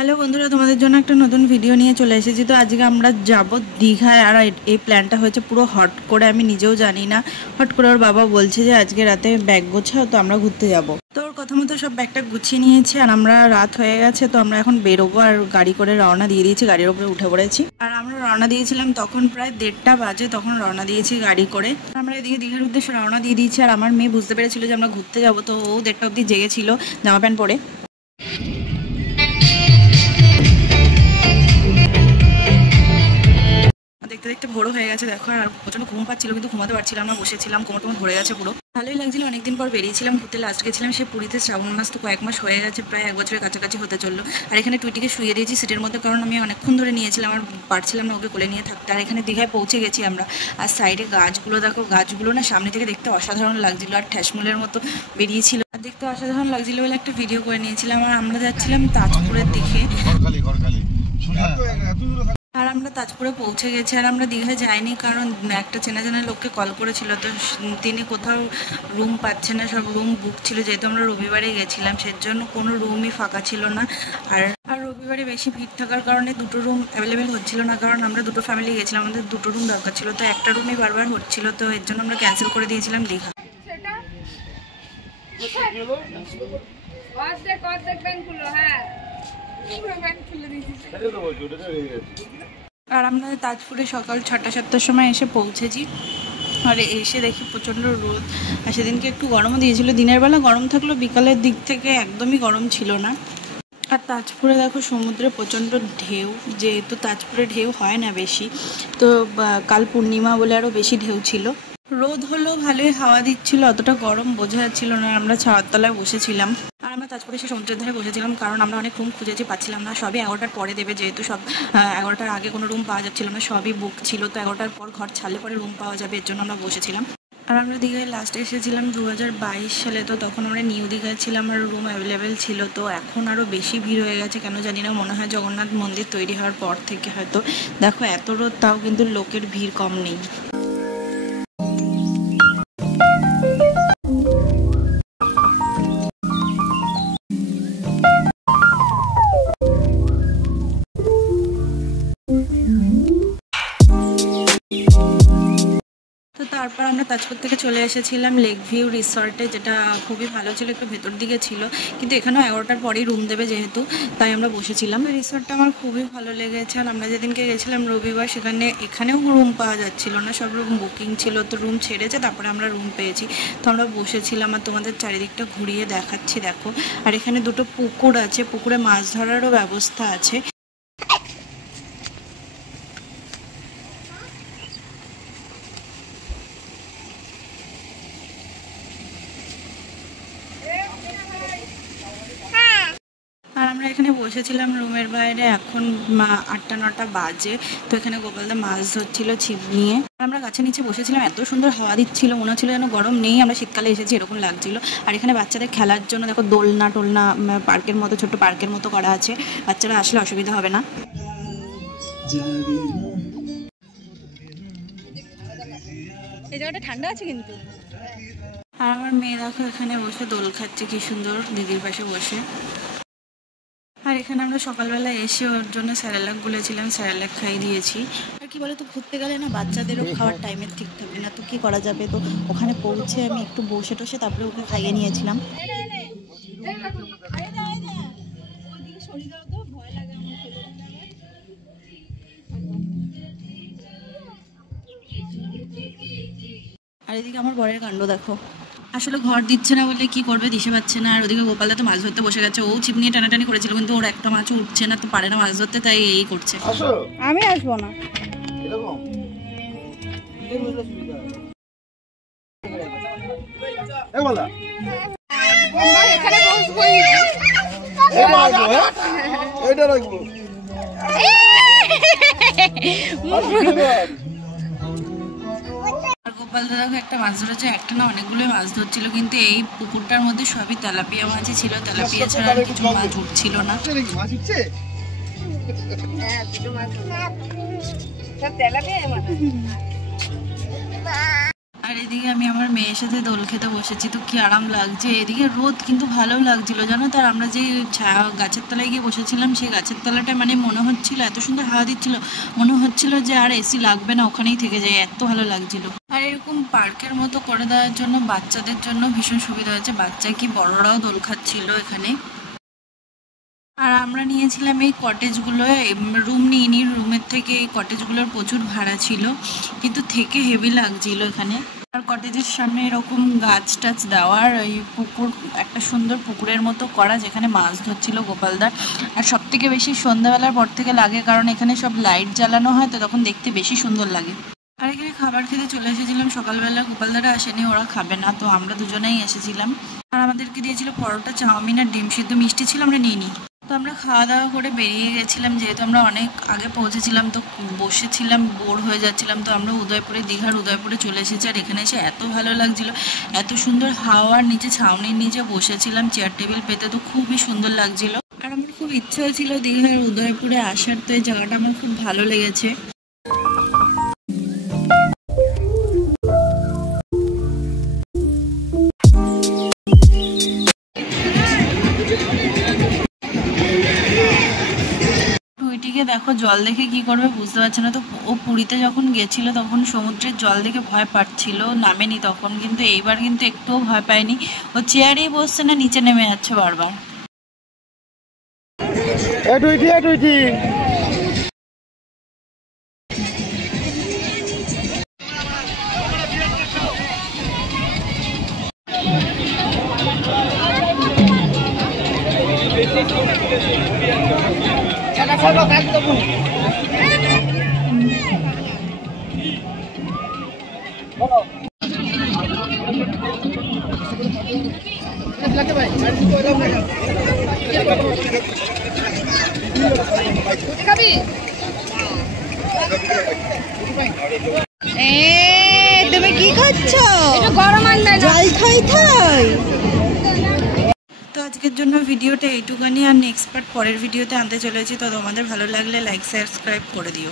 Hello বন্ধুরা, তোমাদের জন্য একটা নতুন ভিডিও নিয়ে চলে এসেছি। তো আজকে আমরা যাব দীঘায়। আর এই প্ল্যানটা হয়েছে পুরো হট করে, আমি নিজেও জানি না। হট করে ওর বাবা বলছে যে আজকে রাতে ব্যাগ গোছাও, তো আমরা ঘুরতে যাব। তো ওর কথা মতো সব ব্যাগটা গুছিয়ে নিয়েছি। আর আমরা রাত হয়ে গেছে, তো আমরা এখন বেরোবো। আর গাড়ি করে রওনা দিয়ে দিয়েছি, গাড়ির উপরে উঠে পড়েছি। আর আমরা রওনা দিয়েছিলাম তখন প্রায় 1:30 বাজে, তখন রওনা দিয়েছি গাড়ি করে। আমরা এদিকে দীঘার উদ্দেশ্যে রওনা দিয়ে দিয়েছি। আর আমার মেয়ে বুঝতে পেরেছিল যে আমরা ঘুরতে যাবো, তো ও 1:30 অবধি জেগেছিল জামা প্যান্ট পরে। দেখতে দেখতে ভোরও হয়ে গেছে দেখো। আর প্রচন্ড ঘুম পাচ্ছিল, কিন্তু ঘুমাতে পারছিলাম না, বসেছিলাম, কোমর টোমর ধরে গেছে পুরো। ভালোই লাগছিল, অনেকদিন পর বেরিয়েছিলাম ঘুরতে। লাস্ট গেছিলাম সে পুরীতে, শ্রাবণ মাস, তো কয়েক মাস হয়ে গেছে, প্রায় 1 বছরের কাছাকাছি হতে চললো। আর এখানে টুইটিকে শুয়ে দিয়েছি সিটের মধ্যে, কারণ আমি অনেকক্ষণ ধরে নিয়েছিলাম আর পারছিলাম না ওকে কোলে নিয়ে থাকতে। আর এখানে দীঘায় পৌঁছে গেছি আমরা। আর সাইডে গাছগুলো দেখো, গাছগুলো না সামনে থেকে দেখতে অসাধারণ লাগছিল, আর ঠ্যাসমুলের মতো বেরিয়েছিল, আর দেখতে অসাধারণ লাগছিল বলে একটা ভিডিও করে নিয়েছিলাম। আর আমরা যাচ্ছিলাম তাজপুরের দিকে। আর আমরা তাজপুরে পৌঁছে গেছি। আর আমরা দীঘায় যাইনি, কারণ একটা চেনা জানা লোককে কল করেছিল, তো তিনি কোথাও রুম পাচ্ছে না, সব রুম বুক ছিল। যেহেতু আমরা রবিবারে গেছিলাম, সেজন্য কোনো রুমই ফাঁকা ছিল না। আর রবিবারে বেশি ভিড় থাকার কারণে 2টো রুম অ্যাভেলেবেল হচ্ছিল না, কারণ আমরা 2টো ফ্যামিলি গেছিলাম, আমাদের 2টো রুম দরকার ছিল। তো একটা রুমই বারবার হচ্ছিল, তো এর জন্য আমরা ক্যান্সেল করে দিয়েছিলাম দীঘা। আর আমরা তাজপুরে সকাল 6টা-7টার সময় এসে পৌঁছেছি। আর এসে দেখি প্রচণ্ড রোদ। আর সেদিনকে একটু গরমও দিয়েছিল, দিনের বেলা গরম থাকলেও বিকালের দিক থেকে একদমই গরম ছিল না। আর তাজপুরে দেখো সমুদ্রে প্রচণ্ড ঢেউ, যেহেতু তাজপুরে ঢেউ হয় না বেশি, তো কাল পূর্ণিমা বলে আরও বেশি ঢেউ ছিল। রোদ হলেও ভালোই হাওয়া দিচ্ছিল, অতটা গরম বোঝা যাচ্ছিল না। আমরা ছাওয়ার তলায় বসেছিলাম। আর আমরা তাজপুরে এসে সমুদ্রের ধারে বসেছিলাম, কারণ আমরা অনেক রুম খুঁজেছি, পাচ্ছিলাম না। সবই 11টার পরে দেবে, যেহেতু সব 11টার আগে কোনো রুম পাওয়া যাচ্ছিল না, সবই বুক ছিল। তো 11টার পর ঘর ছাড়লে পরে রুম পাওয়া যাবে, এর জন্য আমরা বসেছিলাম। আর আমরা দীঘায় লাস্টে এসেছিলাম 2022 সালে, তো তখন আমরা নিউ দীঘায় ছিলাম আর রুম অ্যাভেলেবেল ছিল। তো এখন আরও বেশি ভিড় হয়ে গেছে, কেন জানি না, মনে হয় জগন্নাথ মন্দির তৈরি হওয়ার পর থেকে হয়তো। দেখো এত রোদ, তাও কিন্তু লোকের ভিড় কম নেই। তো তারপর আমরা তাজপুর থেকে চলে এসেছিলাম লেক ভিউ রিসর্টে, যেটা খুবই ভালো ছিল, একটু ভেতর দিকে ছিল, কিন্তু এখানেও 11টার পরেই রুম দেবে যেহেতু, তাই আমরা বসেছিলাম। রিসর্টটা আমার খুবই ভালো লেগেছে। আর আমরা যেদিনকে গেছিলাম রবিবার, এখানেও রুম পাওয়া যাচ্ছিল না, সব রুম বুকিং ছিল। তো রুম ছেড়েছে, তারপরে আমরা রুম পেয়েছি, তো আমরা বসেছিলাম। আর তোমাদের চারিদিকটা ঘুরিয়ে দেখাচ্ছি দেখো। আর এখানে 2টো পুকুর আছে, পুকুরে মাছ ধরারও ব্যবস্থা আছে। আর আমরা এখানে বসেছিলাম রুমের বাইরে। এখন 8টা-9টা বাজে, তো এখানে গোপালদা মাছ ধরছিল ছিপ নিয়ে। আমরা গাছের নিচে বসেছিলাম, এত সুন্দর হাওয়া দিচ্ছিল, মনে হচ্ছিল যেন গরম নেই, আমরা শীতকালে এসেছি এরকম লাগছিল। আর এখানে বাচ্চাদের খেলার জন্য দেখো দোলনা টোলনা, পার্কের মতো, ছোট্ট পার্কের মতো করা আছে, বাচ্চারা আসলে অসুবিধা হবে না। এই জায়গাটা ঠান্ডা আছে কিন্তু। আর আমার মেয়ে দেখো এখানে বসে দোল খাচ্ছে, কি সুন্দর, দিদির পাশে বসে। আর এখানে আমরা সকালবেলা এসে ওর জন্য স্যারেলাক বলেছিলাম, স্যারেলাক খাইয়ে দিয়েছি। আর কি বলে, তো ঘুরতে গেলে না বাচ্চাদেরও খাওয়ার টাইমের ঠিক থাকবে না, তো কি করা যাবে। তো ওখানে পৌঁছে আমি একটু বসে টসে তারপরে ওকে খাইয়ে নিয়েছিলাম। আর এদিকে আমার বরের কাণ্ড দেখো, আসলে ঘর দিচ্ছে না বলে কি করবে, দিশে পাচ্ছে না। আর ওদিকে গোপালদা তো মাছ ধরতে বসে গেছে, ও ছিপ নিয়ে টানাটানি করেছিল, কিন্তু ওর একটা মাছও উঠছে না, তো পারে না মাছ ধরতে, তাই এই করছে। আমি আসবো না। গোপালদা দেখো একটা মাছ ধরেছে, একটা না অনেকগুলো মাছ ধরছিল, কিন্তু এই পুকুরটার মধ্যে সবই তেলাপিয়া মাছই ছিল, তেলাপিয়া ছাড়া আর কিছু মাছ উঠছিল না। আর এদিকে আমি আমার মেয়ের সাথে দোল খেতে বসেছি, তো কি আরাম লাগছে। এদিকে রোদ কিন্তু ভালো লাগছিল জানো। তার আমরা যে গাছের তলায় গিয়ে বসেছিলাম, সেই গাছের তলাটা মানে মনে হচ্ছিল এত সুন্দর হাওয়া দিচ্ছিল, মনে হচ্ছিল যে আর এসি লাগবে না, ওখানেই থেকে যায়, এত ভালো লাগছিল। আর এরকম পার্কের মতো করে দেওয়ার জন্য বাচ্চাদের জন্য ভীষণ সুবিধা হয়েছে, বাচ্চা কি বড়রাও দোল খাচ্ছিল এখানে। আর আমরা নিয়েছিলাম এই কটেজগুলো, রুম নিইনি, রুমের থেকে এই কটেজগুলোর প্রচুর ভাড়া ছিল, কিন্তু থেকে হেভি লাগছিল এখানে। আর কটেজের সামনে এরকম গাছ টাছ দেওয়ার, ওই পুকুর, একটা সুন্দর পুকুরের মতো করা, যেখানে মাছ ধরছিল গোপালদা। আর সব থেকে বেশি সন্ধ্যাবেলার পর থেকে লাগে, কারণ এখানে সব লাইট জ্বালানো হয়, তো তখন দেখতে বেশি সুন্দর লাগে। আর এখানে খাবার খেতে চলে এসেছিলাম সকালবেলা, গোপালদারা আসেনি, ওরা খাবে না, তো আমরা দুজনেই এসেছিলাম। আর আমাদেরকে দিয়েছিল পরোটা, চাউমিন আর ডিম সিদ্ধ, মিষ্টি ছিল, আমরা নিইনি। তো আমরা খাওয়া দাওয়া করে বেরিয়ে গেছিলাম, যেহেতু আমরা অনেক আগে পৌঁছেছিলাম, তো বসেছিলাম, বোর হয়ে যাচ্ছিলাম, তো আমরা উদয়পুরে, দীঘার উদয়পুরে চলে এসেছি। আর এখানে এসে এত ভালো লাগছিল, এত সুন্দর হাওয়ার নিচে, ছাউনির নিচে বসেছিলাম চেয়ার টেবিল পেতে, তো খুবই সুন্দর লাগছিল। আর আমার খুব ইচ্ছা হয়েছিল দীঘার উদয়পুরে আসার, তো এই জায়গাটা আমার খুব ভালো লেগেছে। দেখো জল দেখে কি করবে বুঝতে পারছে না, তো ও পুরীতে যখন গেছিল তখন সমুদ্রের জল দেখে ভয় পাচ্ছিল, নামেনি তখন, কিন্তু এইবার কিন্তু একটুও ভয় পায়নি, ও চেয়ারেই বসছে না, নিচে নেমে যাচ্ছে বারবার। তুমি কি খাচ্ছ? জল খাই থাই। তো আজকের জন্য ভিডিওটা এইটুখানি, আর নেক্সট পার্ট পরের ভিডিওতে আনতে চলেছি। তো তোমাদের ভালো লাগলে লাইক সাবস্ক্রাইব করে দিও।